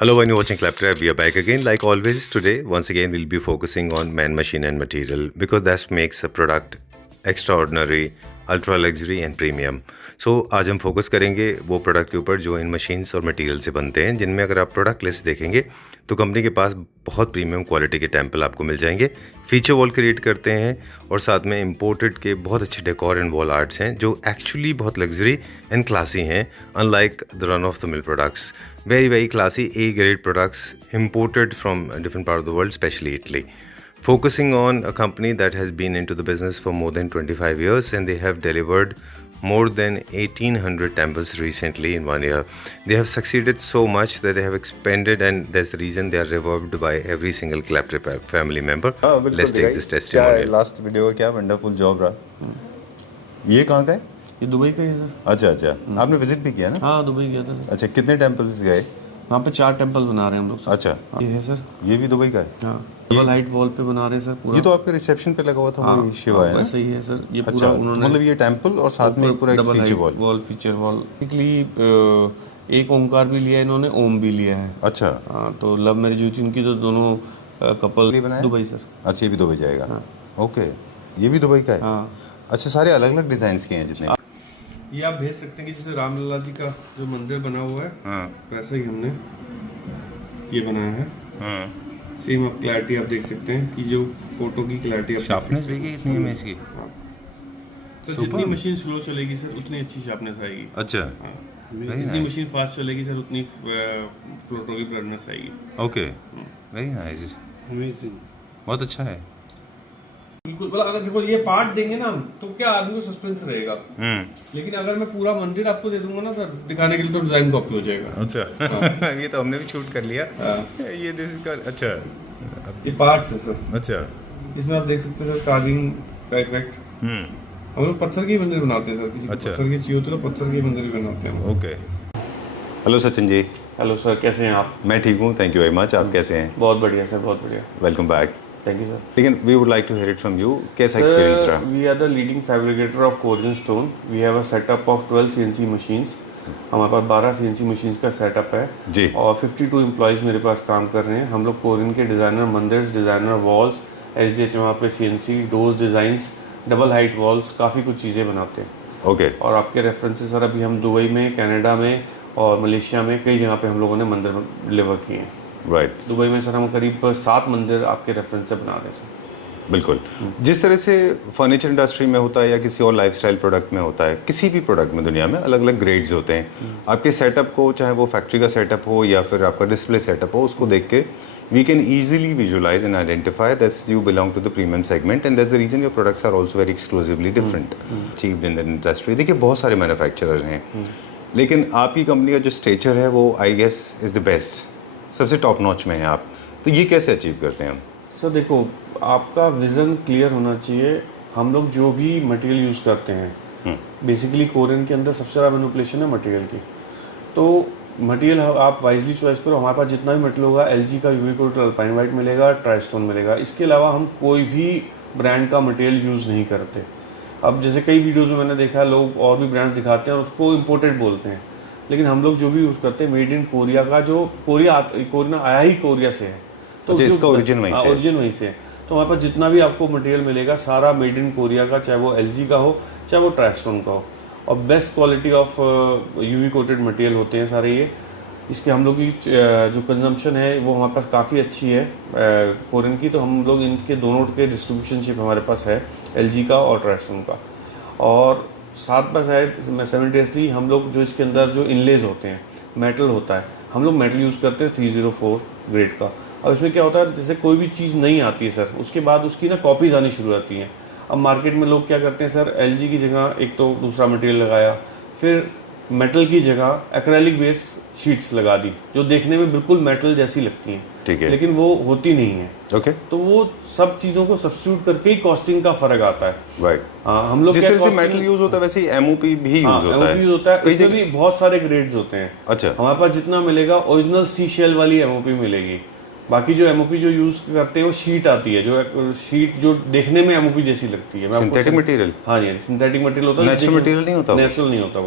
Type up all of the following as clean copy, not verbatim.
Hello, when you're watching Claptrap, we are back again. Like always, today, once again, we'll be focusing on man, machine, and material because that makes a product extraordinary, ultra luxury and premium. सो आज हम focus करेंगे वो product के ऊपर जो इन machines और material से बनते हैं, जिनमें अगर आप प्रोडक्ट लिस्ट देखेंगे तो कंपनी के पास बहुत प्रीमियम क्वालिटी के टेम्पल आपको मिल जाएंगे। फीचर वॉल क्रिएट करते हैं और साथ में इंपोर्टेड के बहुत अच्छे डेकोर एंड वॉल आर्ट्स हैं जो एक्चुअली बहुत लग्जरी एंड क्लासी हैं, unlike the run of the mill products. Very classy A grade products imported from a different part of the world, especially Italy. Focusing on a company that has been into the business for more than 25 years and they have delivered more than 1800 temples recently in 1 year. They have succeeded so much that they have expanded and that's the reason they are revered by every single Claptrap family member. Let's take this testimonial. Last video का क्या wonderful job रहा। ये कहाँ का है? ये Dubai का ही है सर। अच्छा, आपने विजिट भी किया ना? हाँ, दुबई गया था सर। अच्छा, कितने टेम्पल्स गए? वहाँ पे 4 टेम्पल बना रहे हैं हम लोग सर। अच्छा, ये है सर। ये भी दुबई का है? हाँ, डबल हाइट वॉल पे बना रहे हैं सर पूरा। ये तो आपके रिसेप्शन पे लगा हुआ था, वो शिवा है ना? वैसे ही है सर। ये अच्छा, पूरा उन्होंने मतलब ये टेम्पल और साथ में पूरा एक feature wall. Feature wall basically एक ओमकार भी लिया है इन्होंने, ओम भी लिया है। अच्छा, हाँ, तो लव मैरिज हुई थी उनकी, तो दोनों कपल दुबई सर। अच्छा, ये भी दुबई जाएगा? ओके, ये भी दुबई का है? हाँ। अच्छा, सारे अलग अलग डिजाइन के हैं जितने। ये आप भेज सकते हैं कि जैसे रामलला जी का जो मंदिर बना हुआ है, हाँ, वैसा ही हमने ये बनाया है। हाँ। सेम आप क्लैरिटी आप देख सकते हैं कि जो फोटो की क्लैरिटी आप शार्पनेस देखिए कितनी है इसकी। तो जितनी मशीन स्लो चलेगी सर उतनी अच्छी शार्पनेस आएगी। अच्छा, जितनी मशीन फास्ट चलेगी सर उतनी फोटो की ब्राइटनेस आएगी। ओके, वेरी नाइस, अमेजिंग, बहुत अच्छा है। बिल्कुल। मतलब अगर देखो ये पार्ट देंगे ना हम तो क्या आदमी को सस्पेंस रहेगा, लेकिन अगर मैं पूरा मंदिर आपको दे दूंगा ना सर दिखाने के लिए, तो डिजाइन कॉपी हो जाएगा। अच्छा, ये तो हमने भी शूट कर लिया। ये दिस का अच्छा, ये पार्ट्स है सर। अच्छा, इसमें आप देख सकते हैं सर कार्विंग का इफेक्ट। हम लोग पत्थर के मंदिर बनाते हैं सर, किसी को पत्थर की चाहिए होती है तो पत्थर के मंदिर भी बनाते हैं। Okay. Hello Sachin ji. Hello sir, कैसे हैं आप? मैं ठीक हूँ, थैंक यू वेरी मच। आप कैसे हैं? बहुत बढ़िया सर, बहुत बढ़िया। Welcome back. Thank you sir. लेकिन we would like to hear it from you, कैसा एक्सपीरियंस रहा? We are the leading fabricator of Korean stone. We have a setup of 12 CNC machines. हमारे पास 12 सीएनसी मशीन्स का setup है जी, और 52 employees मेरे पास काम कर रहे हैं। हम लोग कोरियन के डिज़ाइनर मंदिर, डिज़ाइनर वॉल्स, SDH वहाँ पे CNC doors designs, double height walls, काफ़ी कुछ चीज़ें बनाते हैं। ओके। और आपके रेफरेंसेस सर अभी हम दुबई में, कनाडा में और मलेशिया में कई जगह पे हम लोगों ने मंदिर डिलीवर किए हैं। राइट। दुबई में सर हम करीब 7 मंदिर आपके रेफरेंस से बना रहे हैं सर। बिल्कुल। जिस तरह से फर्नीचर इंडस्ट्री में होता है या किसी और लाइफस्टाइल प्रोडक्ट में होता है, किसी भी प्रोडक्ट में दुनिया में अलग अलग ग्रेड्स होते हैं। आपके सेटअप को, चाहे वो फैक्ट्री का सेटअप हो या फिर आपका डिस्प्ले सेटअप हो, उसको देख के we can easily visualize and identify that you belong to the premium segment and that's the reason your products are also very exclusively different, achieved in the industry. देखिए बहुत सारे मैन्युफैक्चरर हैं, लेकिन आपकी कंपनी का जो स्टेचर है वो I guess is the best, सबसे टॉप नॉच में है आप। तो ये कैसे अचीव करते हैं हम? सर देखो, आपका विज़न क्लियर होना चाहिए। हम लोग जो भी मटेरियल यूज़ करते हैं, बेसिकली कोरियन के अंदर सबसे ज़्यादा मैनिपुलेशन है मटेरियल की। तो मटेरियल आप वाइजली चॉइस करो। हमारे पास जितना भी मटेरियल होगा, LG का UV कोटेड अल्पाइन वाइट मिलेगा, ट्राइस्टोन मिलेगा। इसके अलावा हम कोई भी ब्रांड का मटेरियल यूज़ नहीं करते। अब जैसे कई वीडियोस में मैंने देखा है लोग और भी ब्रांड्स दिखाते हैं और उसको इम्पोर्टेड बोलते हैं, लेकिन हम लोग जो भी यूज़ करते हैं मेड इन कोरिया का, जो कोरिया आया ही कोरिया से है, तो इसका ओरिजिन वहीं से है। तो हमारे पास जितना भी आपको मटेरियल मिलेगा सारा मेड इन कोरिया का, चाहे वो LG का हो चाहे वो ट्राइस्टोन का हो, और best quality of UV coated material होते हैं सारे ये। इसके हम लोग की जो कंजम्पशन है वो हमारे पास काफ़ी अच्छी है कोरियन की। तो हम लोग इनके दोनों के डिस्ट्रीब्यूशनशिप हमारे पास है, LG का और ट्राइस्टोन का। और साथ में शायद साइमल्टेनियसली हम लोग जो इसके अंदर जो इनलेज होते हैं, मेटल होता है, हम लोग मेटल यूज़ करते हैं 304 ग्रेड का। अब इसमें क्या होता है, जैसे कोई भी चीज़ नहीं आती है सर, उसके बाद उसकी ना कॉपीज़ आनी शुरू होती हैं। अब मार्केट में लोग क्या करते हैं सर, LG की जगह एक तो दूसरा मटेरियल लगाया, फिर मेटल की जगह एक्रेलिक बेस शीट्स लगा दी, जो देखने में बिल्कुल मेटल जैसी लगती हैं, ठीक है, लेकिन वो होती नहीं है। ओके। तो वो सब चीज़ों को सब्स्टिट्यूट करके ही कॉस्टिंग का फर्क आता है। राइट। हाँ, हम लोग जिस तरह से मेटल यूज होता है वैसे ही MOP भी यूज होता है। इसमें भी बहुत सारे ग्रेड्स होते हैं। अच्छा। हमारे पास जितना मिलेगा ओरिजिनल सी शेल वाली MOP मिलेगी, बाकी जो एमओपी जो यूज करते हैं वो शीट आती है, जो शीट जो देखने में एमओपी जैसी लगती है। मैं आपको सिंथेटिक मटेरियल, हाँ जी, सिंथेटिक मटेरियल होता है, नेचुरल मटेरियल नहीं होता वो? नेचुरल नहीं होता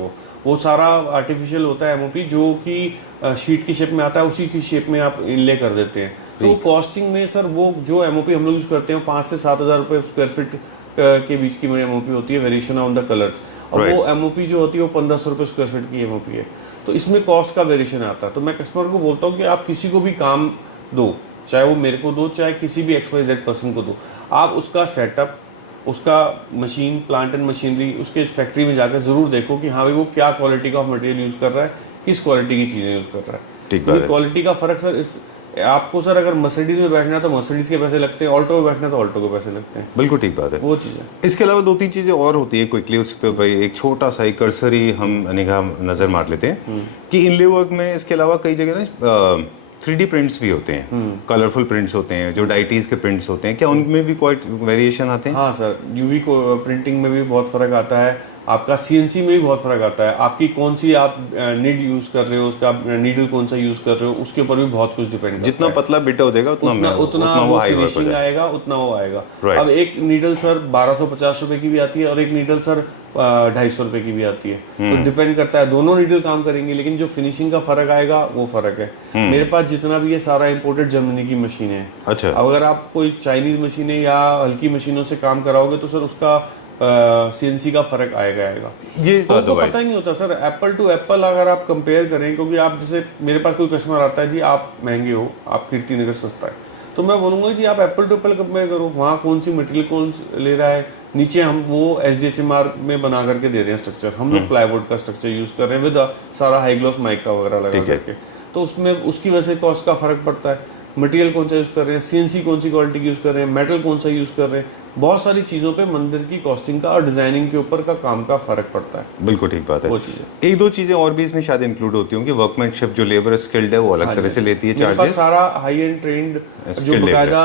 वो सारा आर्टिफिशियल होता है एमओपी, जो कि शीट की शेप में आता है, उसी की शेप में आप इनले कर देते हैं। तो कॉस्टिंग में सर वो जो एमओपी हम लोग यूज करते हैं 5 से 7 हज़ार रुपये स्क्वायर फीट के बीच की एमओपी होती है, वेरिएशन ऑन द कलर्स। और वो एमओपी जो होती है वो 1500 रुपये स्क्वायर फीट की एमओपी है। तो इसमें कॉस्ट का वेरिएशन आता है। तो मैं कस्टमर को बोलता हूँ कि आप किसी को भी काम दो, चाहे वो मेरे को दो, चाहे किसी भी XYZ पर्सन को दो, आप उसका सेटअप, उसका मशीन, प्लांट एंड मशीनरी, उसके फैक्ट्री में जाकर ज़रूर देखो कि हाँ भाई वो क्या क्वालिटी का मटेरियल यूज़ कर रहा है, किस क्वालिटी की चीज़ें यूज़ कर रहा है। क्योंकि क्वालिटी का फ़र्क सर इस आपको सर अगर मर्सिडीज में बैठना है तो मर्सिडीज के पैसे लगते हैं, ऑल्टो में बैठना है तो ऑल्टो के पैसे लगते हैं। बिल्कुल ठीक बात है, वो चीज़ है। इसके अलावा 2-3 चीज़ें और होती है क्विकली उस पे भाई, एक छोटा सा एक कर्सरी हम निगाह नज़र मार लेते हैं कि इनले वर्क में इसके अलावा कई जगह ना 3D प्रिंट्स भी होते हैं, कलरफुल प्रिंट्स होते हैं, जो डाइटीज के प्रिंट्स होते हैं, क्या उनमें भी कोई वेरिएशन आते हैं? हाँ सर, यूवी को प्रिंटिंग में भी बहुत फ़र्क आता है, आपका CNC में भी बहुत फ़र्क आता है, आपकी कौन सी आप नीड यूज़ कर रहे हो, उसका नीडल कौन सा यूज़ कर रहे हो, उसके ऊपर भी बहुत कुछ डिपेंड करता है। जितना पतला बिट हो जाएगा उतना वो फिनिशिंग आएगा, उतना वो आएगा। अब एक नीडल सर 1250 रुपए की भी आती है और एक नीडल सर 250 रुपए की भी आती है। तो डिपेंड करता है, दोनों नीडल काम करेंगे, लेकिन जो फिनिशिंग का फर्क आएगा वो फर्क है। मेरे पास जितना भी है सारा इंपोर्टेड जर्मनी की मशीन है। अच्छा। अब अगर आप कोई चाइनीज मशीनें या हल्की मशीनों से काम कराओगे तो सर उसका CNC का फर्क आएगा। ये तो पता ही नहीं होता सर, एप्पल टू एप्पल अगर आप कंपेयर करें, क्योंकि आप जैसे मेरे पास कोई कस्टमर आता है, जी आप महंगे हो, आप कीर्ति नगर सस्ता है, तो मैं बोलूँगा जी आप एप्पल टू एप्पल कंपेयर करो, वहाँ कौन सी मटेरियल कौन ले रहा है। नीचे हम वो SDHMR में बना करके दे रहे हैं स्ट्रक्चर, हम लोग प्लाईवुड का स्ट्रक्चर यूज़ कर रहे हैं विद सारा हाई ग्लॉस माइका वगैरह लगा करके, तो उसमें उसकी वजह से कॉस्ट का फर्क पड़ता है। मटेरियल कौन सा यूज़ कर रहे हैं, CNC कौन सी क्वालिटी की यूज़ कर रहे हैं, मेटल कौन सा यूज़ कर रहे हैं, बहुत सारी चीज़ों पे मंदिर की कॉस्टिंग का और डिजाइनिंग के ऊपर का काम का फर्क पड़ता है। बिल्कुल ठीक बात है। वो चीज़ एक दो चीज़ें और भी इसमें शायद इंक्लूड होती होंगी, वर्कमैनशिप जो लेबर स्किल्ड है वो अलग तरह से लेती है मेरे पास चार्जेस। सारा हाई एंड ट्रेंड जो बाकायदा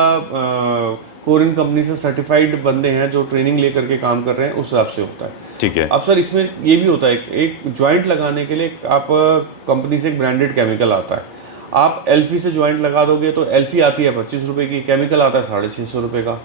कोरियन कंपनी से सर्टिफाइड बंदे हैं जो ट्रेनिंग लेकर के काम कर रहे हैं, उस हिसाब से होता है। ठीक है। अब सर इसमें ये भी होता है, एक ज्वाइंट लगाने के लिए आप कंपनी से एक ब्रांडेड केमिकल आता है, आप एल्फी से ज्वाइंट लगा दोगे तो एल्फी आती है 25 रुपए की, केमिकल आता है 650 रुपए का।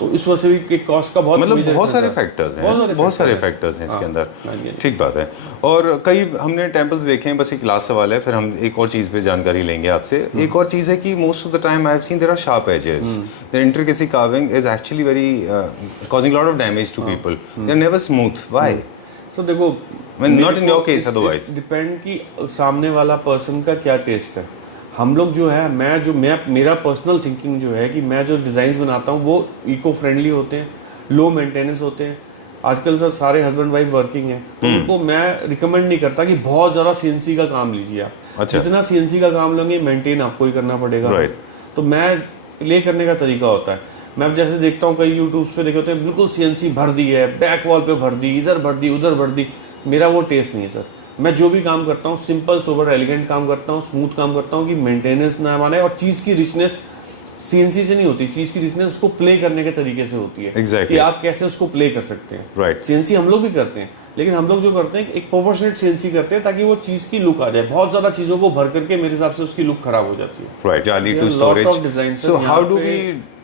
तो इस वजह से भी कॉस्ट का बहुत मतलब बहुत सारे फैक्टर्स हैं, बहुत सारे फैक्टर्स हैं इसके अंदर। ठीक बात है। और कई हमने टेम्पल्स देखे हैं, बस एक लास्ट सवाल है, फिर हम एक और चीज़ पे जानकारी लेंगे आपसे। एक और चीज़ है कि most of the time I have seen there are sharp edges, the intricacy carving is actually very causing lot of damage to people, they are never smooth, why? So देखो, not in your case otherwise, depend कि सामने वाला person का क्या test है। हम लोग जो है, मेरा पर्सनल थिंकिंग जो है कि मैं जो डिज़ाइंस बनाता हूँ वो इको फ्रेंडली होते हैं, लो मेंटेनेंस होते हैं। आजकल सर सारे हस्बैंड वाइफ वर्किंग हैं, तो उनको मैं रिकमेंड नहीं करता कि बहुत ज़्यादा CNC का काम लीजिए आप। अच्छा। जितना CNC का काम लेंगे मेंटेन आपको ही करना पड़ेगा। तो मैं प्ले करने का तरीका होता है, मैं जैसे देखता हूँ कई यूट्यूब पे देखे होते हैं बिल्कुल CNC भर दी है, बैक वॉल पे भर दी, इधर भर दी, उधर भर दी। मेरा वो टेस्ट नहीं है सर। मैं जो भी काम करता हूँ सिंपल सोबर एलिगेंट काम करता हूँ, स्मूथ काम करता हूँ कि मेंटेनेंस ना माने, और चीज़ की रिचनेस CNC से नहीं होती, चीज़ की रिचनेस उसको प्ले करने के तरीके से होती है। Exactly. कि आप कैसे उसको प्ले कर सकते हैं। Right. CNC हम लोग भी करते हैं, लेकिन हम लोग जो करते हैं एक प्रोपोर्शनेट CNC करते हैं ताकि वो चीज़ की लुक आ जाए। बहुत ज़्यादा चीज़ों को भर करके मेरे हिसाब से उसकी लुक खराब हो जाती है। राइट, जाली to storage. So how do we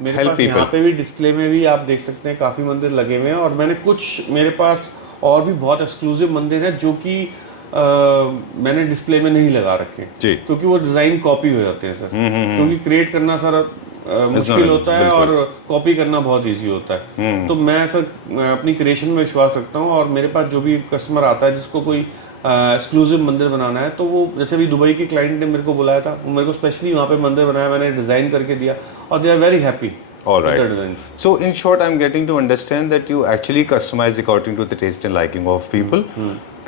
help people? यहाँ पे भी डिस्प्ले में भी आप देख सकते हैं काफ़ी मंदिर लगे हुए हैं, और मैंने कुछ, मेरे पास और भी बहुत एक्सक्लूसिव मंदिर हैं जो कि मैंने डिस्प्ले में नहीं लगा रखे, क्योंकि वो डिज़ाइन कॉपी हो जाते हैं सर। क्योंकि क्रिएट करना सर मुश्किल होता है और कॉपी करना बहुत इजी होता है। तो मैं सर अपनी क्रिएशन में विश्वास रखता हूँ, और मेरे पास जो भी कस्टमर आता है जिसको कोई एक्सक्लूसिव मंदिर बनाना है, तो वो जैसे भी दुबई की क्लाइंट ने मेरे को बुलाया था, वो मेरे को स्पेशली वहाँ पे मंदिर बनाया, मैंने डिज़ाइन करके दिया, और they are very happy. All right. So in short, I'm getting to understand that you actually customize according to the taste and liking of people.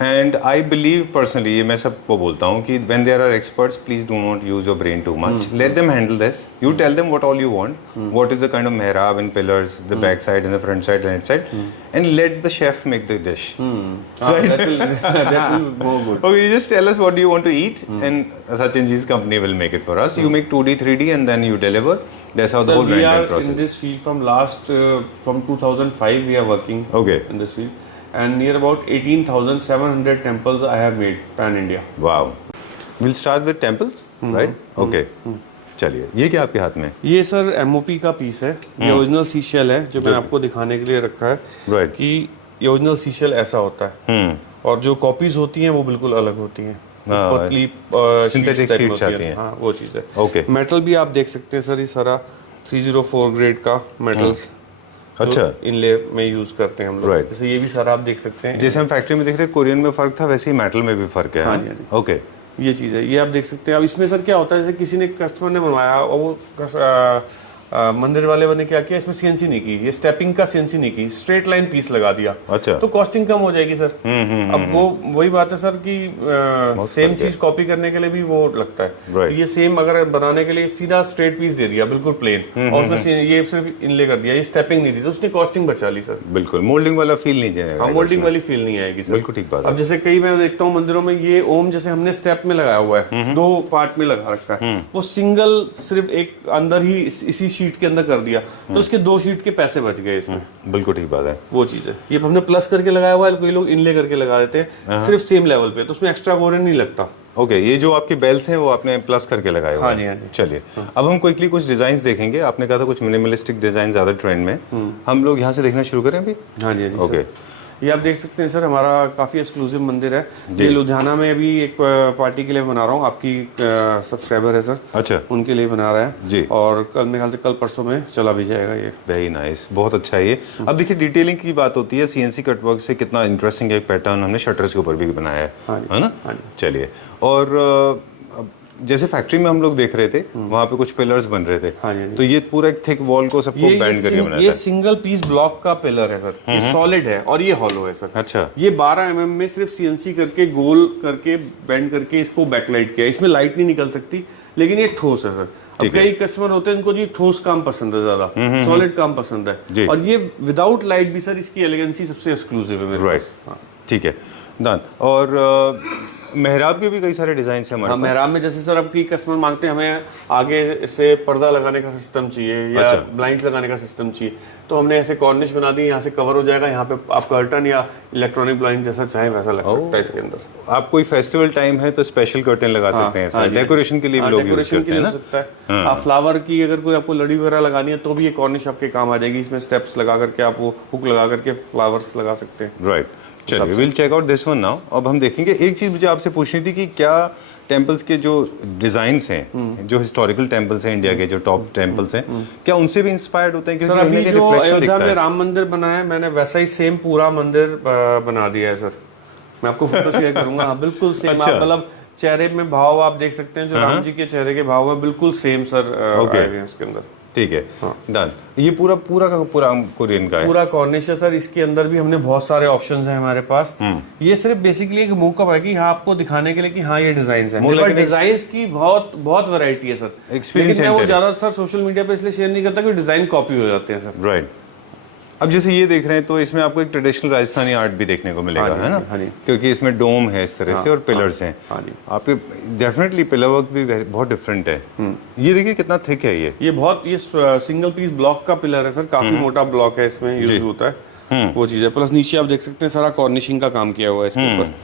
And I believe personally, ये मैं सबको बोलता हूँ कि when there are experts, please do not use your brain too much. Let them handle this. You tell them what all you want. What is the kind of mehrab and pillars, the back side and the front side and side, and let the chef make the dish. Right? That will go good. Okay, you just tell us what do you want to eat, and Sachinji's company will make it for us. You make 2D, 3D, and then you deliver. That's how the whole rendering process. We are in this field from 2005. We are working in this field, and near about 18,700 temples I have made pan India. Wow. We'll start with temples, right? Okay. चलिए, ये क्या आपके हाथ में? ये sir MOP का piece है, ये ओरिजिनल सीशेल है जो मैंने आपको दिखाने के लिए रखा है राइट। कि ये ओरिजिनल सीशेल ऐसा होता है और जो कॉपीज होती हैं वो बिल्कुल अलग होती हैं, पतली सिंथेटिक शीट्स शीट्स आती हैं। हाँ वो चीज़ है। ओके। मेटल भी आप देख सकते हैं सर, ये सारा 304 ग्रेड का मेटल्स अच्छा, इनले में यूज करते हैं हम लोग। Right. जैसे ये भी सारा आप देख सकते हैं, जैसे हम फैक्ट्री में देख रहे हैं कोरियन में फर्क था, वैसे ही मेटल में भी फर्क है। हाँ जी, हाँ जी। ओके। ये चीज़ है, ये आप देख सकते हैं। अब इसमें सर क्या होता है, जैसे किसी ने कस्टमर ने बनवाया और वो मंदिर वाले ने क्या किया, इसमें सीएनसी नहीं की, ये स्टेपिंग का सीएनसी नहीं की, स्ट्रेट लाइन पीस लगा दिया। अच्छा। तो कॉस्टिंग कम हो जाएगी सर। अब वो वही बात है सर कि सेम चीज कॉपी करने के लिए भी वो लगता है। Right. ये सेम अगर बनाने के लिए सीधा स्ट्रेट पीस दे दिया बिल्कुल प्लेन, और उसमें ये सिर्फ इनले कर दिया, ये स्टेपिंग नहीं दी, तो उसने कॉस्टिंग बचा ली सर। बिल्कुल मोल्डिंग वाला फील नहीं जाएगा। हाँ, मोल्डिंग वाली फील नहीं आएगी सर। बिल्कुल ठीक बात है। अब जैसे कई मैं देखता हूँ मंदिरों में ये ओम जैसे हमने स्टेप में लगाया हुआ है, 2 पार्ट में लगा रखा है, वो सिंगल सिर्फ एक अंदर ही इसी शीट के अंदर कर दिया, तो इसके 2 शीट के पैसे बच गए इसमें। बिल्कुल ठीक बात है। वो चीज है। ये हमने प्लस करके लगाया हुआ है, कोई लोग इनले करके लगा देते हैं सिर्फ सेम लेवल पे, तो उसमें एक्स्ट्रा कोरियन नहीं लगता। ओके, ये जो आपके बेल्स हैं वो आपने प्लस करके लगाए हुए हाँ हैं। जी, हाँ जी। चलिए, अब हम क्विकली कुछ डिजाइन देखेंगे। आपने कहा था कुछ मिनिमलिस्टिक डिजाइन ज्यादा ट्रेंड में, हम लोग यहाँ से देखना शुरू करें अभी। हाँ जी, हाँ जी ओके। सर। ये आप देख सकते हैं सर, हमारा काफ़ी एक्सक्लूसिव मंदिर है। ये लुधियाना में अभी एक पार्टी के लिए बना रहा हूँ, आपकी सब्सक्राइबर है सर, अच्छा उनके लिए बना रहा है जी। और कल मेरे ख्याल से कल परसों में चला भी जाएगा ये। वेरी नाइस, बहुत अच्छा है ये। अब देखिए डिटेलिंग की बात होती है, सीएनसी कटवर्क से कितना इंटरेस्टिंग एक पैटर्न हमने शटर्स के ऊपर भी बनाया है ना? हाँ जी। चलिए, और जैसे फैक्ट्री में हम लोग देख रहे थे वहाँ पे कुछ पिलर्स बन रहे थे, हाँ जी, हाँ जी। तो ये पूरा एक थिक वॉल को सबको बैंड करके बनाया ये था। सिंगल पीस ब्लॉक का पिलर है सर, ये सॉलिड है और ये हॉलो है सर। अच्छा। ये 12 mm में सिर्फ सीएनसी करके गोल करके बेंड करके इसको बैकलाइट किया। इसमें लाइट नहीं निकल सकती, लेकिन ये ठोस है सर। अब कई कस्टमर होते हैं इनको जी ठोस काम पसंद है ज्यादा, सॉलिड काम पसंद है, और ये विदाउट लाइट भी सर इसकी एलिगेंसी सबसे एक्सक्लूसिव है मेरे पास। हाँ। ठीक है डन। और मेहराब के भी कई सारे डिजाइन है हमारे हाँ, मेहराब में जैसे सर अब की कस्टमर मांगते हैं हमें आगे से पर्दा लगाने का सिस्टम चाहिए या ब्लाइंड्स लगाने का सिस्टम चाहिए, तो हमने ऐसे कॉर्निश बना दी, यहाँ से कवर हो जाएगा, यहाँ पे आप कर्टन या इलेक्ट्रॉनिक ब्लाइंड जैसा चाहे वैसा लग सकता है इसके अंदर। आप कोई फेस्टिवल टाइम है तो स्पेशल कर्टन लगा सकते हैं सर, डेकोरेशन के लिए भी लोग यूज करते हैं ना? सकता है। आप फ्लावर की अगर कोई आपको लड़ी वगैरह लगानी है तो भी ये कॉर्निश आपके काम आ जाएगी। इसमें स्टेप्स लगा करके आप वो हुक लगा करके फ्लावर्स लगा सकते हैं। राइट, चलिए will check out this one now. अब हम देखेंगे, एक चीज मुझे आपसे पूछनी थी कि क्या टेम्पल्स के जो डिजाइन्स हैं, जो हिस्टोरिकल टेम्पल्स हैं इंडिया के, जो टॉप टेम्पल्स हैं, क्या उनसे भी इंस्पायर्ड होते हैं? सर अभी जो अयोध्या में राम मंदिर बना है, मैंने वैसा ही सेम पूरा मंदिर बना दिया है सर। मैं आपको फोटो शेयर करूंगा। हाँ बिल्कुल सेम। आप मतलब चेहरे में भाव आप देख सकते हैं, जो राम जी के चेहरे के भाव हैं बिल्कुल सेम सर आए हैं इसके अंदर। ठीक है डन। ये पूरा पूरा का पूरा कोरियन का है, पूरा कॉर्निश है सर। इसके अंदर भी हमने बहुत सारे ऑप्शंस हैं हमारे पास। ये सिर्फ बेसिकली एक मूकअप है कि हाँ आपको दिखाने के लिए कि हाँ ये डिजाइन्स हैं। डिजाइन्स की बहुत वैरायटी है सर, लेकिन मैं वो ज्यादा सर सोशल मीडिया पे इसलिए शेयर नहीं करता कि डिजाइन कॉपी हो जाते हैं सर। राइट। अब जैसे ये देख रहे हैं तो इसमें आपको एक ट्रेडिशनल राजस्थानी आर्ट भी देखने को मिलेगा, है ना? क्योंकि इसमें डोम है इस तरह से और पिलर्स हैं। आपके डेफिनेटली पिलर वर्क भी बहुत डिफरेंट है। ये देखिए कितना थिक है ये सिंगल पीस ब्लॉक का पिलर है सर, काफी मोटा ब्लॉक है, इसमें यूज होता है वो चीज है। प्लस नीचे आप देख सकते हैं सारा कॉर्निशिंग का काम किया हुआ है इसके ऊपर,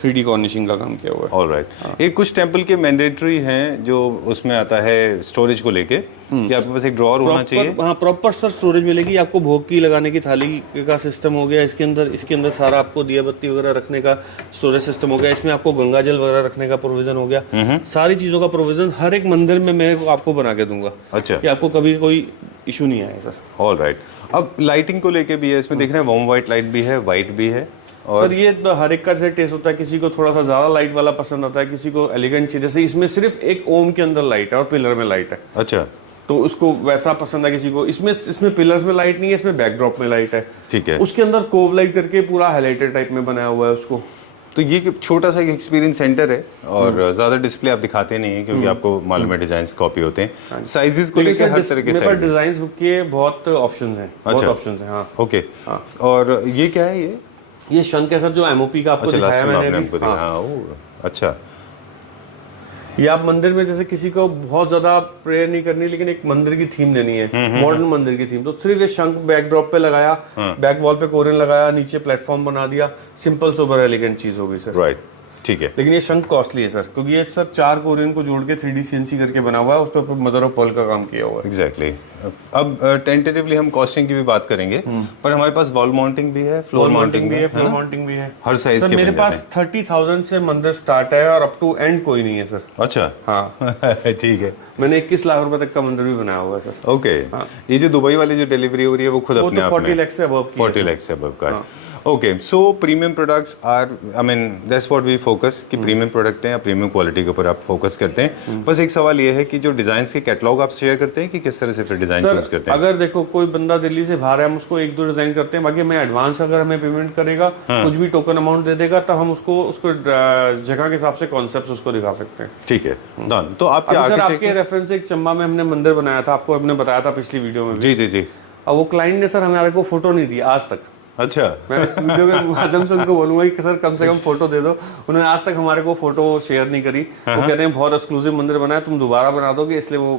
3D कॉर्निशिंग का काम किया हुआ है। ऑलराइट। एक कुछ टेंपल के मैंडेटरी हैं जो उसमें आता है स्टोरेज को लेके कि आपके पास एक ड्रॉअर होना चाहिए। हाँ प्रॉपर सर स्टोरेज मिलेगी आपको। भोग की लगाने की थाली का सिस्टम हो गया इसके अंदर सारा आपको दिया बत्ती वगैरह रखने का स्टोरेज सिस्टम हो गया। इसमें आपको गंगा जल वगैरह रखने का प्रोविजन हो गया। सारी चीजों का प्रोविजन हर एक मंदिर में मैं आपको बना के दूंगा। अच्छा, कि आपको कभी कोई इशू नहीं आया सर। ऑलराइट। अब लाइटिंग को लेके भी है, इसमें देख रहे हैं वार्म व्हाइट लाइट भी है, व्हाइट भी है। और सर ये तो हर एक का जैसे टेस्ट होता है, किसी को थोड़ा सा ज्यादा लाइट वाला पसंद आता है, किसी को एलिगेंट चाहिए। जैसे इसमें सिर्फ एक ओम के अंदर लाइट है और पिलर में लाइट है। अच्छा, तो उसको वैसा पसंद है किसी को। इसमें पिलर्स में लाइट नहीं है, इसमें बैकड्रॉप में लाइट है। ठीक है। उसके अंदर कोव लाइट करके पूरा हाइलाइटर टाइप में बनाया हुआ है उसको। तो ये छोटा सा एक्सपीरियंस सेंटर है और ज्यादा डिस्प्ले आप दिखाते नहीं है क्योंकि आपको मालूम है डिजाइन्स कॉपी होते हैं। साइजेस को लेकर हर तरह के मेरे पास डिजाइन्स के बहुत ऑप्शंस हैं। बहुत ऑप्शंस हैं। हाँ ओके। और ये क्या है? ये शंख है सर, जो एमओपी का आपको दिखाया मैंने भी। अच्छा, ये आप मंदिर में जैसे किसी को बहुत ज्यादा प्रेयर नहीं करनी, लेकिन एक मंदिर की थीम देनी है, मॉडर्न मंदिर की थीम, तो सिर्फ ये शंख बैकड्रॉप पे लगाया, बैक वॉल पे कोरियन लगाया, नीचे प्लेटफॉर्म बना दिया, सिंपल सोबर एलिगेंट चीज होगी सर। राइट। ठीक है। लेकिन ये शंख कॉस्टली है सर, क्योंकि ये सर 4 कोरियन को जोड़ के 3D CNC करके बना हुआ है, उस पर मदर ऑफ पर्ल का काम किया हुआ है। एग्जैक्टली अब टेंटेटिवली हम कॉस्टिंग की भी बात करेंगे, पर हमारे पास वॉल माउंटिंग भी है, फ्लोर माउंटिंग भी है, फ्लोर माउंटिंग भी है, हर साइज सर के मेरे बन पास 30,000 से मंदिर स्टार्ट है और अप टू एंड कोई नहीं है सर। अच्छा हाँ ठीक है। मैंने 21 लाख रुपए तक का मंदिर भी बनाया हुआ है सर। ओके ये जो दुबई वाली जो डिलीवरी हो रही है वो खुद वो अपने तो आप 40 में लाख से अबव की है 40 लाख से अबव का है। Okay so premium products are I mean that's what we focus कि प्रीमियम प्रोडक्ट हैं या प्रीमियम क्वालिटी के ऊपर आप फोकस करते हैं। बस एक सवाल ये है कि जो डिजाइन्स के कैटलॉग आप शेयर करते हैं कि किस तरह से फिर डिजाइन चूज करते हैं? अगर देखो कोई बंदा दिल्ली से बाहर है, हम उसको 1-2 डिजाइन करते हैं, बाकी हमें एडवांस अगर हमें पेमेंट करेगा, कुछ भी टोकन अमाउंट दे देगा, तब हम उसको जगह के हिसाब से कॉन्सेप्ट उसको दिखा सकते हैं। ठीक है डन। तो आपके अभी सर आर्किटेक्ट आपके रेफरेंस से एक चंबा में हमने मंदिर बनाया था, आपको हमने बताया था पिछली वीडियो में भी। जी जी जी अब वो क्लाइंट ने सर हमारे को फोटो नहीं दी आज तक। अच्छा मैं इस वीडियो के माध्यम से उनको बोलूंगा कि सर कम से कम फोटो दे दो। उन्होंने आज तक हमारे को फोटो शेयर नहीं करी। वो कहते हैं बहुत एक्सक्लूसिव मंदिर बनाया, तुम दोबारा बना दोगे, इसलिए वो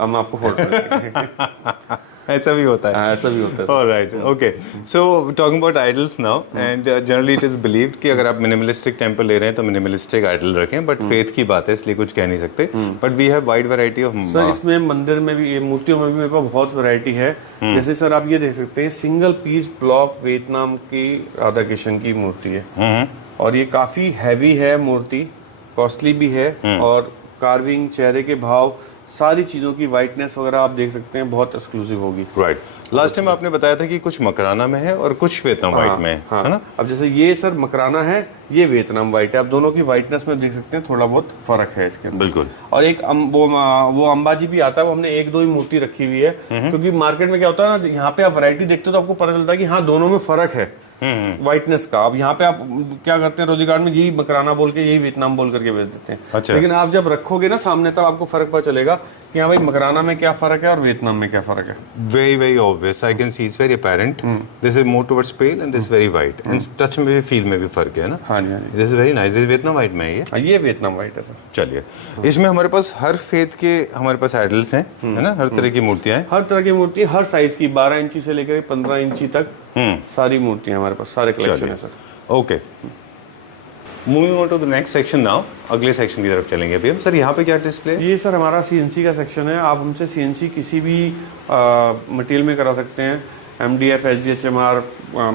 हम आपको फोटो देंगे। ऐसा भी होता है। ऐसा भी होता है। Alright okay so talking about idols now and generally it is believed कि अगर आप मिनिमलिस्टिक टेंपल ले रहे हैं तो मिनिमलिस्टिक आइडल रखें, बट फेथ की बात है इसलिए कुछ कह नहीं सकते, but we have wide variety of. Sir इसमें मंदिर में भी, ये मूर्तियों में भी मेरे पास बहुत वैरायटी है। जैसे सर आप ये देख सकते हैं, सिंगल पीस ब्लॉक वियतनाम की राधा कृष्ण की मूर्ति है और ये काफी हैवी है मूर्ति, कॉस्टली भी है और कार्विंग, चेहरे के भाव, सारी चीजों की वाइटनेस वगैरह आप देख सकते हैं, बहुत एक्सक्लूसिव होगी। राइट लास्ट टाइम आपने बताया था कि कुछ मकराना में है और कुछ वियतनाम वाइट में है ना? अब जैसे ये सर मकराना है, ये वियतनाम वाइट है, आप दोनों की वाइटनेस में देख सकते हैं थोड़ा बहुत फर्क है इसके अंदर। बिल्कुल। और एक वो अंबाजी भी आता है, वो हमने 1-2 ही मूर्ति रखी हुई है, क्योंकि मार्केट में क्या होता है ना, यहाँ पे आप वैरायटी देखते हो तो आपको पता चलता है कि हाँ दोनों में फर्क है वाइटनेस का। अब यहाँ पे आप क्या करते हैं, रोजगार में यही मकराना बोल के, यही वियतनाम बोल करके बेच देते हैं। अच्छा। लेकिन आप जब रखोगे ना सामने, तब आपको फर्क पता चलेगा कि हाँ भाई मकराना में क्या फर्क है और वियतनाम में क्या फर्क है। Very obvious, I can see it's very apparent. This is more towards pale and this very white and touch में भी, फील में भी फर्क है ना? हाँ जी हाँ जी। This is very nice. This Vietnam white में है ये वियतनाम वाइट है सर। चलिए इसमें हमारे पास हर फेथ के हमारे पास आइडल्स हैं, है ना? हर तरह की मूर्तियां हैं, हर तरह की मूर्ति, हर साइज की, 12 इंची से लेकर 15 इंची तक सारी मूर्तियां हमारे पास, सारे कलेक्शन है sir. Okay moving on to the next section now. अगले सेक्शन की तरफ चलेंगे अभी हम। सर यहाँ पे क्या डिस्प्ले है? ये सर हमारा CNC का सेक्शन है। आप हमसे CNC किसी भी मटेरियल में करा सकते हैं, MDF, SGHMR,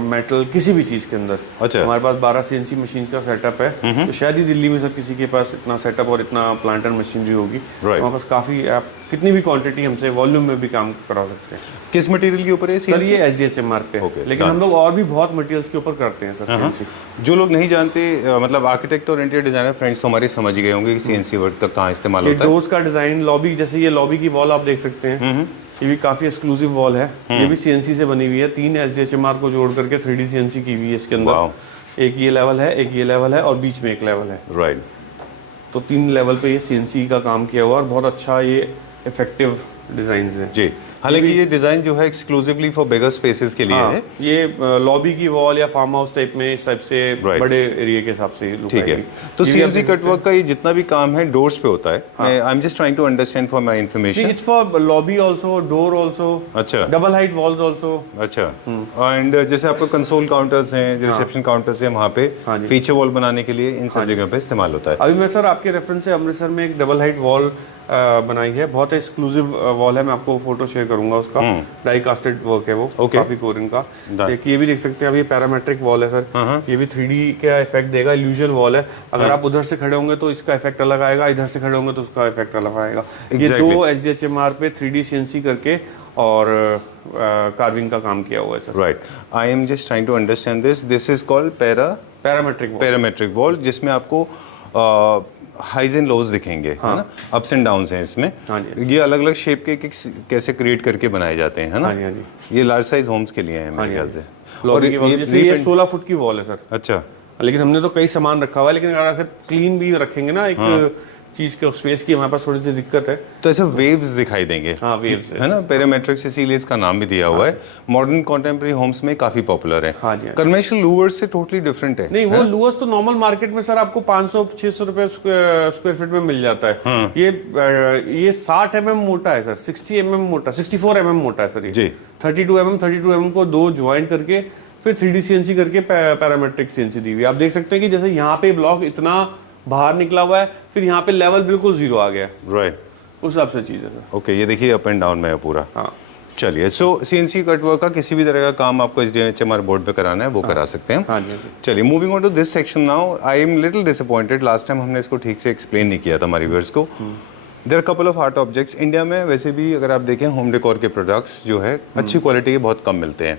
मेटल, किसी भी चीज़ के अंदर। अच्छा। हमारे पास 12 CNC मशीन का सेटअप है, तो शायद ही दिल्ली में सर किसी के पास इतना सेटअप और इतना प्लांट एंड मशीनरी होगी। हमारे पास काफ़ी, आप कितनी भी क्वांटिटी हमसे वॉल्यूम में भी काम करा सकते हैं। किस मटेरियल के ऊपर है सर ये SGHMR पे है, लेकिन हम लोग और भी बहुत मटेरियल्स के ऊपर करते हैं सर CNC। जो लोग नहीं जानते, मतलब आर्किटेक्ट और इंटीरियर डिजाइनर फ्रेंड्स तो हमारे समझ गए होंगे कि CNC वर्क का कहाँ इस्तेमाल ये होता है। डोर्स का डिजाइन, लॉबी, जैसे ये लॉबी की वॉल आप देख सकते हैं, ये भी काफी एक्सक्लूसिव वॉल है। ये भी CNC से बनी हुई है, 3 SGHMR को जोड़ करके 3D CNC की हुई है इसके अंदर। एक ये लेवल है, एक ये लेवल है और बीच में एक लेवल है। राइट तो 3 लेवल पे ये CNC का काम किया हुआ और बहुत अच्छा ये इफेक्टिव डिजाइन है जी। हालांकि ये डिजाइन जो है एक्सक्लूसिवली फॉर बिगर स्पेसेस के लिए है। ये लॉबी की वॉल या फार्म हाउस टाइप में, इस टाइप से बड़े एरिया के हिसाब से look ठीक है। आएगी। तो ये भी आप CNC देख सकते कटवर्क का ये जितना भी काम है डोर्स पे होता है। I am just trying to understand for my information. It's for lobby also, door also, अच्छा डबल हाइट वॉल्स आल्सो। अच्छा। एंड जैसे आपको कंसोल काउंटर्स हैं, रिसेप्शन काउंटर्स हैं, वहाँ पे फीचर वॉल बनाने के लिए इन सब जगह पे इस्तेमाल होता है। अभी मैं सर आपके रेफरेंस से अमृतसर में एक डबल हाइट वॉल बनाई है, बहुत एक्सक्लूसिव वॉल है, मैं आपको फोटो शेयर करूंगा उसका। डाई कास्टेड वर्क है वो, काफी कोरियन का। एक ये भी देख सकते हैं, अभी पैरामेट्रिक वॉल है सर, ये भी 3D का इफेक्ट देगा, इल्यूजन वॉल है। अगर आप उधर से खड़े होंगे तो इसका इफेक्ट अलग आएगा, इधर से खड़े होंगे तो उसका इफेक्ट अलग आएगा। ये 2 SGHMR पे 3D CNC करके और कार्विंग का काम किया हुआ है sir. Right, I am just trying to understand this is called parametric wall, जिसमें आपको हाइज एंड लोज दिखेंगे, है ना? अप्स एंड डाउन्स हैं इसमें। हाँ जी। ये अलग अलग शेप के कैसे क्रिएट करके बनाए जाते हैं, है ना? हाँ जी हाँ जी। ये लार्ज साइज होम्स के लिए है मेरे ख्याल से। लॉबी की वॉल, जैसे ये 16 फुट की वॉल है सर। अच्छा। लेकिन हमने तो कई सामान रखा हुआ है, लेकिन अगर ऐसे क्लीन भी रखेंगे ना एक चीज के स्पेस की, हमारे पास थोड़ी सी दिक्कत है। तो ऐसे वेव्स दिखाई देंगे, हाँ वेव्स है ना? पैरामेट्रिक इसीलिए इसका नाम भी दिया हुआ है। मॉडर्न कॉन्टेम्पररी होम्स में काफी पॉपुलर है। हाँ जी। कन्वेंशनल लूवर्स से टोटली डिफरेंट है। नहीं, वो लूवर्स तो नॉर्मल मार्केट में सर आपको 500-600 रुपए स्क्वायर फीट में मिल जाता है। ये 60 mm मोटा है सर, 60 mm मोटा, 64 mm मोटा है सर। ये जी। 32 mm को 2 ज्वाइन करके फिर 3D CNC करके पैरामेट्रिक CNC दी हुई है। आप देख सकते हैं कि जैसे यहाँ पे ब्लॉक इतना बाहर निकला हुआ है, फिर यहाँ पे लेवल बिल्कुल जीरो आ गया, राइट। उस हिसाब से चीज़ है सर। ओके, ये देखिए अप एंड डाउन में है पूरा। हाँ, चलिए, सो CNC कटवर्क का किसी भी तरह का काम आपको HDHMR बोर्ड पे कराना है वो करा सकते हैं। हाँ जी, हाँ जी। चलिए, moving on to this section now, I am little disappointed, last time हमने इसको ठीक से एक्सप्लेन नहीं किया था हमारी व्यूअर्स को। There are couple of art objects India में, वैसे भी अगर आप देखें होम डेकोर के प्रोडक्ट्स जो है अच्छी क्वालिटी के बहुत कम मिलते हैं,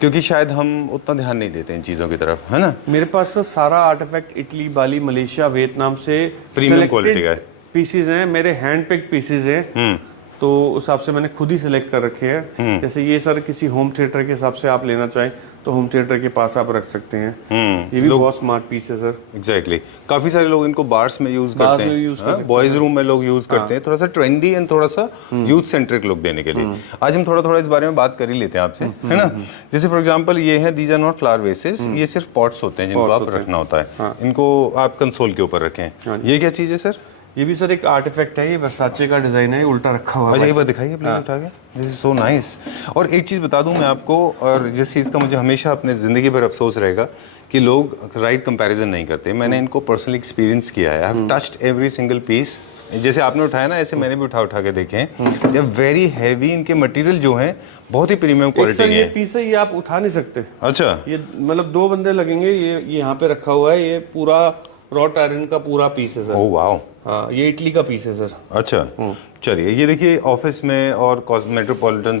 क्योंकि शायद हम उतना ध्यान नहीं देते इन चीज़ों की तरफ, है ना। मेरे पास सर सारा आर्टिफैक्ट इटली, बाली, मलेशिया, वियतनाम से प्रीमियम क्वालिटी का है। पीसीज हैं, मेरे हैंड पिक पीसीज हैं, तो उस हिसाब से मैंने खुद ही सिलेक्ट कर रखे हैं। जैसे ये सर किसी होम थिएटर के हिसाब से आप लेना चाहें तो होम थिएटर के पास आप रख सकते हैं। ये भी बहुत स्मार्ट पीस है सर। एग्जैक्टली, काफी सारे लोग इनको बार्स में यूज करते हैं, बॉयज रूम में लोग यूज करते हैं, थोड़ा सा ट्रेंडी एंड थोड़ा सा यूथ सेंट्रिक लुक देने के लिए। आज हम थोड़ा थोड़ा इस बारे में बात कर ही लेते हैं आपसे, है ना। जैसे फॉर एग्जांपल ये है, दीज आर नॉट फ्लावर वेसेस, ये सिर्फ पॉट्स होते हैं जिनको आप रखना होता है। इनको आप कंसोल के ऊपर रखें। ये क्या चीज है सर? ये भी सर एक आर्टिफैक्ट है, ये वर्साचे का डिजाइन है, उल्टा रखा हुआ है। अच्छा, ये बात दिखाइए प्लीज उठा के, दिस इज सो नाइस। और एक चीज बता दूं मैं आपको, और जिस चीज का मुझे हमेशा अपने जिंदगी भर अफसोस रहेगा कि लोग राइट कंपैरिजन नहीं करते। मैंने इनको पर्सनली एक्सपीरियंस किया है। I have touched every single piece. जैसे आपने उठाया ना, ऐसे मैंने भी उठा उठा के देखे हैं। दे आर वेरी हैवी, इनके मटेरियल जो हैं बहुत ही प्रीमियम क्वालिटी के ये हैं। पीस है, ये आप उठा नहीं सकते। अच्छा, ये मतलब 2 बंदे लगेंगे। ये यहाँ पे रखा हुआ है, ये पूरा रॉट आयरन का पूरा पीस है सर। Oh wow. हाँ, ये इटली का पीस है सर। अच्छा, चलिए, ये देखिए ऑफिस में और मेट्रोपॉलिटन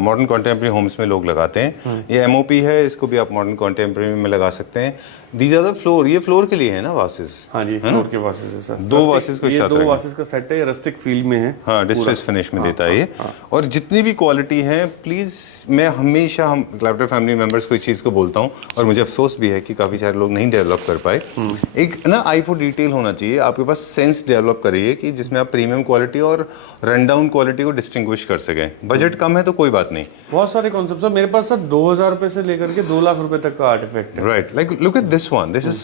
मॉडर्न कॉन्टेम्प्रेरी होम्स में लोग लगाते हैं। ये MOP है, इसको भी आप मॉडर्न कॉन्टेम्प्रेरी में लगा सकते हैं। दीज आर द फ्लोर, ये फ्लोर के लिए है ना वासेस? हाँ जी, फ्लोर के वासेस है सर। 2 वासेस को ये साथ 2 रखें। वासेस का सेट है, ये रस्टिक फील में है। हाँ, डिस्ट्रेस फिनिश में देता है ये। और जितनी भी क्वालिटी है, प्लीज, मैं हमेशा हम क्लैप्टर फैमिली मेंबर्स को इस चीज़ को बोलता हूँ, और मुझे अफसोस भी है कि काफ़ी सारे लोग नहीं डेवलप कर पाए। एक ना आई फॉर डिटेल होना चाहिए आपके पास, सेंस डेवलप करिए कि जिसमें आप प्रीमियम क्वालिटी और रन डाउन क्वालिटी को डिस्टिंग्विश कर सकें। बजट कम है तो कोई बात नहीं, बहुत सारे कॉन्सेप्ट सर मेरे पास सर 2000 रुपए से लेकर के 2 लाख रुपए तक का आर्टिफैक्ट है। Right. Like look at this one, this is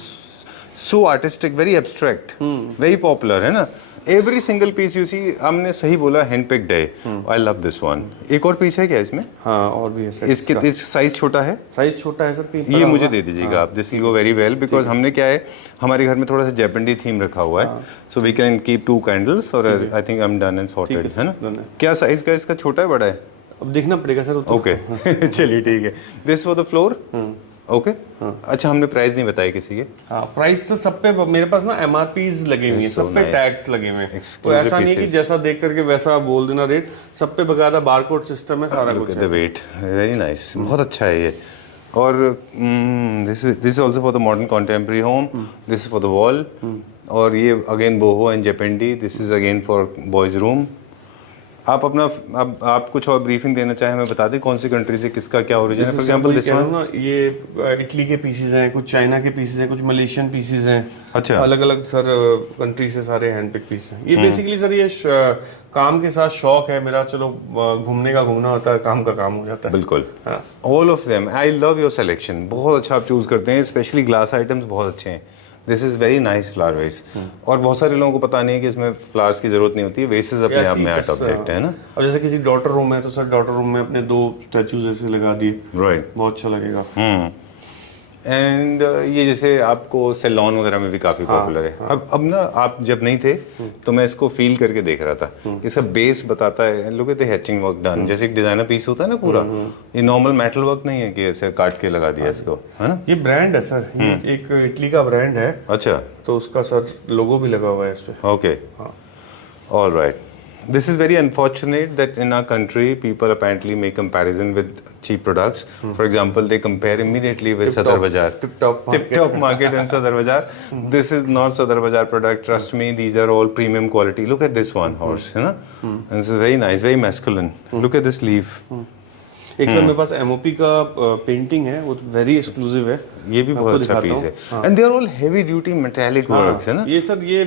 so artistic, very abstract, very popular, है ना। Every single piece you see, हमने सही बोला, हैंड पिक्ड है। I love this one. एक और पीस है क्या इसमें? हाँ, और भी है सर। इसके इस साइज छोटा है? साइज छोटा है सर। ये मुझे दे दीजिएगा आप, this will go very well, because हमने क्या है, हमारे घर में थोड़ा सा जैपेंडी थीम रखा हुआ है, so we can keep 2 candles, और I think I am done and sorted, है ना। क्या साइज का इसका, छोटा है बड़ा है? अब देखना पड़ेगा सर। ओके, चलिए ठीक है। This for the floor. Okay, अच्छा, हमने प्राइस नहीं बताया किसी के। हाँ, प्राइस तो सब पे मेरे पास ना MRPs लगे हुए हैं, सब पे टैग्स लगे हुए हैं। तो ऐसा नहीं है कि जैसा देख करके वैसा बोल देना रेट, सब पे बकायदा बारकोड सिस्टम है, सारा कुछ है। वेट, वेरी नाइस, बहुत अच्छा है ये। और this is also for the modern contemporary home, this is for the wall, और ये again boho and japandi, this is again for boys room. आप अपना आप कुछ और ब्रीफिंग देना चाहें, मैं बता दें कौन सी कंट्री से किसका क्या ओरिजिन है। फॉर एग्जांपल दिस वन ना, ये इटली के पीसेस हैं, कुछ चाइना के पीसेस हैं, कुछ मलेशियन पीसेस हैं। अच्छा, अलग अलग सर कंट्री से सारे हैंड पिक पीस हैं। ये बेसिकली सर ये काम के साथ शौक है मेरा, चलो घूमने का घूमना होता है, काम का काम हो जाता है। बिल्कुल। All of them, I love your selection, बहुत अच्छा आप चूज करते हैं, स्पेशली ग्लास आइटम्स बहुत अच्छे हैं। This is very nice flower vase. और बहुत सारे लोगों को पता नहीं है कि इसमें फ्लावर्स की जरूरत नहीं होती है, वेसेस अपने आप में आर्ट ऑब्जेक्ट है ना। अब जैसे किसी डॉटर रूम है तो सर डॉटर रूम में अपने 2 स्टैचूज ऐसे लगा दिए, राइट, बहुत अच्छा लगेगा। एंड ये जैसे आपको सैलून वगैरह में भी काफी पॉपुलर है। अब ना, आप जब नहीं थे तो मैं इसको फील करके देख रहा था, इसका बेस बताता है, look at the hatching work done, जैसे एक डिजाइनर पीस होता है ना पूरा, ये नॉर्मल मेटल वर्क नहीं है कि ऐसे काट के लगा दिया इसको, है ना। ये ब्रांड है सर, ये एक इटली का ब्रांड है। अच्छा, तो उसका सर लोगो भी लगा हुआ है इस पे। Okay, all right. This is very unfortunate that in our country people apparently make comparison with cheap products. For example, they compare immediately with Sadar Bazaar. Tip-top market and Sadar Bazaar. This is not Sadar Bazaar product. Trust me, these are all premium quality. Look at this one horse, है ना? And this is very nice, very masculine. Look at this leaf. एक sir मेरे पास MOP का painting है, वो very exclusive है। ये भी बहुत अच्छा पीस है। And they are all heavy duty metallic works, है ना? ये सर ये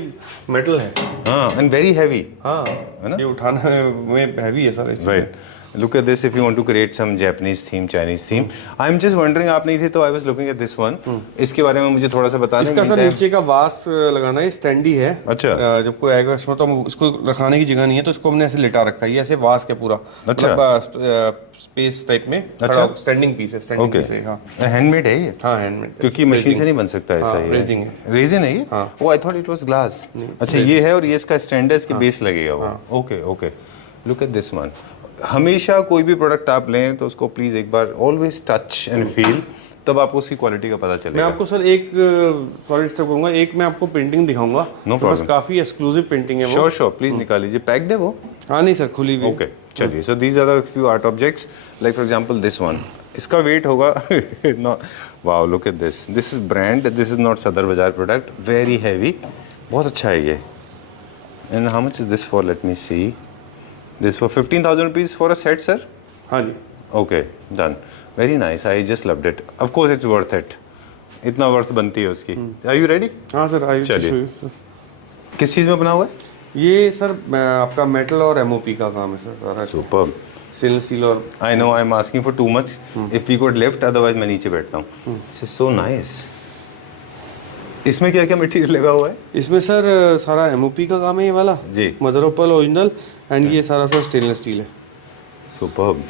मेटल है। हाँ, and very heavy. हाँ, है ना? ये उठाना में हैवी है सर, इसलिए। Right. Look at this if you want to create some Japanese theme, Chinese theme. I'm just wondering, आप नहीं थे तो I was looking at this one. इसके बारे में मुझे थोड़ा सा बता दें। इसका सर नीचे का वास लगाना है, स्टैंडी है। अच्छा। जब कोई आएगा कस्टमर तो इसको रखाने की जगह नहीं है तो इसको हमने ऐसे लिटा रखा है, ये ऐसे वास के पूरा। अच्छा। मतलब स्पेस टाइप में। अच्छा। स्टैंडिंग पीस है, स्टैंडिंग पीस है। हाँ। हैंडमेड है ये? हाँ हैंडमेड। क्योंकि मशीन से नहीं बन सकता ऐसा ये। रेजिंग है। रेजिन है ये? Oh, I thought it was glass. अच्छा ये है और ये इसका स्टैंड है, इसके बेस लगेगा वो। Okay okay. Look at this one. हमेशा कोई भी प्रोडक्ट आप लें तो उसको प्लीज एक बार ऑलवेज टच एंड फील, तब आपको उसकी क्वालिटी का पता मैं चलेगा। आपको सर एक सॉरी डिस्टर्ब करूंगा, एक मैं आपको पेंटिंग दिखाऊंगा। No बस problem. काफी एक्सक्लूसिव पेंटिंग है वो। श्योर श्योर, प्लीज निकाल लीजिए। पैक्ड है वो? हाँ नहीं सर, खुली हुई। ओके चलिए। So these are the few art objects, like for example this one. इसका वेट होगा wow, look at this, this is brand, this is not Sadar Bazaar product, very heavy, बहुत अच्छा है ये। And how much is this for, let me see, this for 15,000 rupees for a set sir? हाँ जी। Okay done, very nice, I just loved it, of course it's worth it, इतना worth बनती है उसकी। Are you ready? हाँ sir, I चलिए। किस चीज़ में बना हुआ है ये सर आपका मेटल और एमओपी का काम है सर सारा। सुपर। स्टेनलेस स्टील और I know I am asking for too much, if we could lift, otherwise मैं नीचे बैठता हूँ। So nice. इसमें क्या क्या मटेरियल लगा हुआ है? इसमें सर सारा एमओपी का काम है ये वाला जी। Mother of pearl original, and ये सारा सर स्टेनलेस स्टील है। Superb.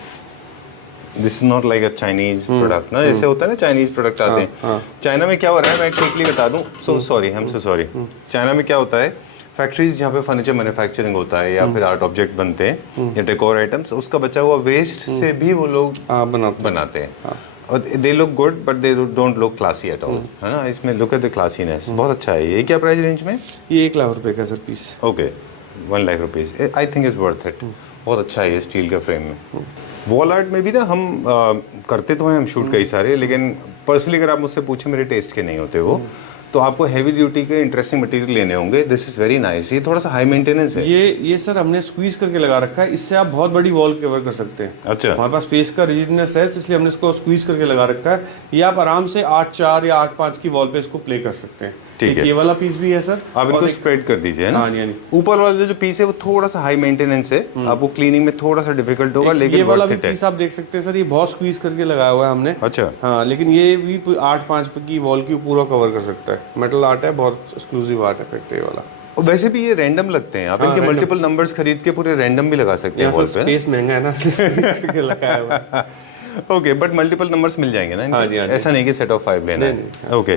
This is not like a Chinese product ना, जैसे होता है ना चाइनीज प्रोडक्ट आते हैं। चाइना में क्या हो रहा है, मैं क्विकली बता दूं, so sorry, I am so sorry. China में क्या होता है, फैक्ट्रीज जहाँ पे फर्नीचर मैन्युफैक्चरिंग होता है या फिर आर्ट ऑब्जेक्ट बनते हैं या डेकोर आइटम्स, उसका बचा हुआ वेस्ट से भी वो लोग बनाते हैं। और they look good but they don't look classy at all, है ना। इसमें लुक एट द क्लासीनेस, बहुत अच्छा है ये। क्या प्राइस रेंज में? ये 1 लाख रुपए का sir piece. Okay, 1 lakh rupees, I think is worth it. बहुत अच्छा है ये स्टील का फ्रेम में। वॉल आर्ट में भी ना हम करते तो हैं हम शूट कई सारे, लेकिन पर्सनली अगर आप मुझसे पूछे, मेरे टेस्ट के नहीं होते वो, तो आपको हैवी ड्यूटी के इंटरेस्टिंग मटेरियल लेने होंगे। दिस इज वेरी नाइस, ये थोड़ा सा हाई मेंटेनेंस है। ये सर हमने स्क्वीज करके लगा रखा है, इससे आप बहुत बड़ी वॉल कवर कर सकते हैं। अच्छा। हमारे पास स्पेस का रिजिडनेस है, इसलिए हमने इसको स्क्वीज करके लगा रखा है। ये आप आराम से 8-4 या 8-5 की वॉल पे इसको प्ले कर सकते हैं। ठीक है। ये वाला पीस भी है सर, आप इसको स्प्रेड कर दीजिए, है ना। हाँ जी, हाँ जी। ऊपर वाला जो पीस है वो थोड़ा सा हाई मेंटेनेंस है, आपको क्लीनिंग में थोड़ा सा डिफिकल्ट होगा, लेकिन ये वाला worth भी it है। पीस आप देख सकते हैं सर, ये बहुत स्क्वीज करके लगाया हुआ है हमने। अच्छा। हाँ, लेकिन ये भी 8-5 की वॉल की पूरा कवर कर सकता है। मेटल आर्ट है, बहुत एक्सक्लूसिव आर्ट इफेक्ट है ये वाला। और वैसे भी ये रैंडम लगते हैं, आप इनके मल्टीपल नंबर्स खरीद के पूरे रैंडम भी लगा सकते हैं वॉल पे। स्पेस महंगा है ना, स्क्वीज करके लगाया हुआ है। ओके, बट मल्टीपल नंबर्स मिल जाएंगे ना इनके? हाँ जी, हाँ जी। ऐसा नहीं कि सेट ऑफ 5 लेना है। ओके,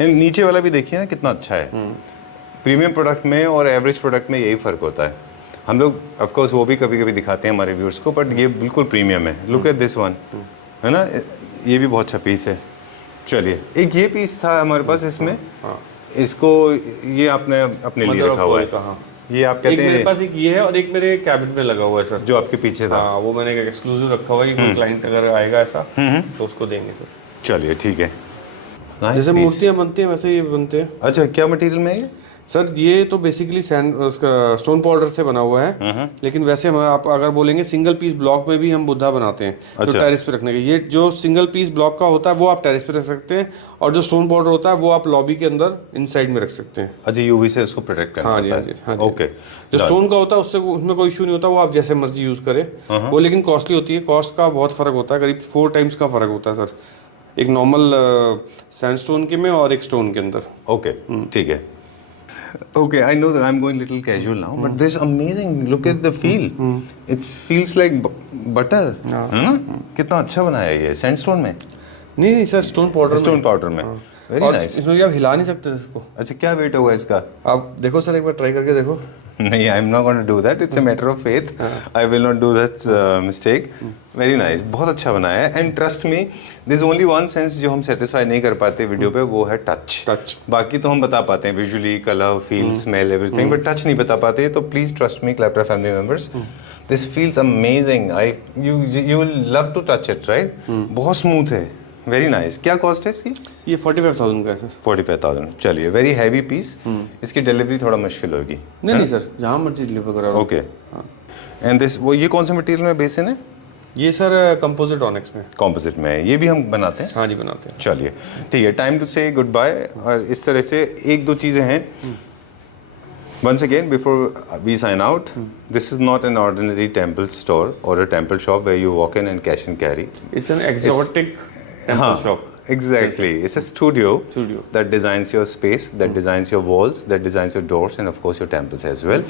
एंड नीचे वाला भी देखिए ना कितना अच्छा है। प्रीमियम प्रोडक्ट में और एवरेज प्रोडक्ट में यही फ़र्क होता है। हम लोग ऑफ कोर्स वो भी कभी कभी दिखाते हैं हमारे व्यूअर्स को, बट ये बिल्कुल प्रीमियम है। लुक एट दिस वन, है ना, ये भी बहुत अच्छा पीस है। चलिए, एक ये पीस था हमारे पास इसमें, इसको ये आपने अपने लिए रखा हुआ है। ये आप कहते हैं, मेरे पास एक ये है और एक मेरे कैबिनेट में लगा हुआ है सर, जो आपके पीछे था। हाँ, वो मैंने एक्सक्लूसिव रखा हुआ है, कोई क्लाइंट अगर आएगा ऐसा तो उसको देंगे सर। चलिए ठीक है। जैसे मूर्तियाँ बनती हैं वैसे ये बनते हैं। अच्छा, क्या मटेरियल में है ये? सर ये तो बेसिकली सैंड उसका स्टोन पाउडर से बना हुआ है, लेकिन वैसे हम आप अगर बोलेंगे सिंगल पीस ब्लॉक में भी हम बुद्धा बनाते हैं। अच्छा। जो टेरेस पे रखने के, ये जो सिंगल पीस ब्लॉक का होता है वो आप टेरेस पे रख सकते हैं, और जो स्टोन पाउडर होता है वो आप लॉबी के अंदर इनसाइड में रख सकते हैं। अच्छा, यूवी से उसको प्रोटेक्ट करना हाँ जी, होता है। हाँ जी। ओके। जो स्टोन का होता है उससे उसमें कोई इशू नहीं होता, वो आप जैसे मर्जी यूज करें। वो लेकिन कॉस्टली होती है, कॉस्ट का बहुत फर्क होता है, करीब 4 टाइम्स का फर्क होता है सर, एक नॉर्मल सैंडस्टोन के में और एक स्टोन के अंदर। ओके, ठीक है। Okay, I know that I'm going little casual now, but this amazing. Look at the feel. It feels like butter. है ना? कितना अच्छा बनाया है ये सैंडस्टोन में? नहीं sir, stone powder stone powder में। Very nice. इसमें भी आप हिला नहीं सकते इसको। अच्छा, क्या वेट होगा इसका? आप देखो सर, एक बार ट्राई करके देखो। नहीं, I am not going to do that, it's a matter of faith, I will not do that mistake. Very nice, बहुत अच्छा बनाया है। And trust me, this only one sense जो हम सेटिस्फाई नहीं कर पाते वीडियो पे, वो है टच। बाकी तो हम बता पाते हैं visually, colour, feel, smell, everything, but touch नहीं बता पाते। तो please trust me, klapra family members, this feels amazing. You will love to touch it, right? बहुत स्मूथ है, वेरी नाइस। क्या कॉस्ट है इसकी? ये 45,000 का है सर। 45,000। चलिए, वेरी हैवी पीस। इसकी डिलीवरी थोड़ा मुश्किल होगी। नहीं सर, जहाँ मर्जी डिलीवर करा। ओके। एंड दिस, वो ये कौन से मटेरियल में बेसिन है? ये सर कंपोजिट ऑनिक्स में। कंपोजिट में है, ये भी हम बनाते हैं। हाँ जी, बनाते हैं। चलिए ठीक है, टाइम टू से गुड बाय। और इस तरह से 1-2 चीज़ें हैं Once again, before we sign out, this is not an ordinary temple store or a temple shop where you walk in and cash and carry. It's an exotic temple shop. Exactly. It's a studio, Studio. that designs your space, that designs your walls, that designs your doors, and of course your temples as well.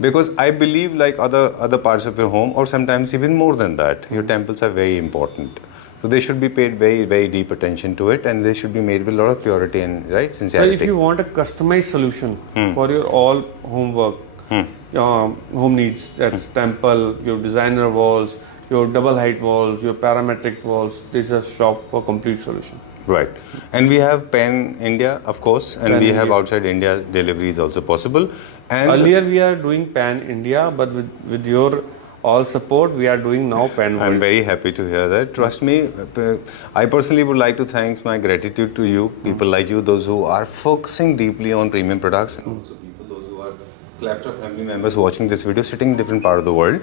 Because I believe, like other parts of your home, or sometimes even more than that, your temples are very important. So they should be paid very, very deep attention to it, and they should be made with a lot of purity and So sincerity. if you want a customized solution for your all homework, home needs, that's temple, your designer walls, your double height walls, your parametric walls, this is a shop for complete solution. Right. And we have Pan India, of course, and we have outside India delivery is also possible. And Earlier we are doing Pan India, but with your all support, we are doing now Pan I'm World. very happy to hear that. Trust me, I personally would like to thank my gratitude to you, people like you, those who are focusing deeply on premium products, and also people, those who are Claptrap family members watching this video, sitting in different part of the world,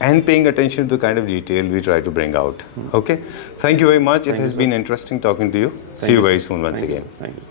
and paying attention to the kind of detail we try to bring out. Okay, thank you very much. It has been interesting talking to you. See you very soon once again. Thank you.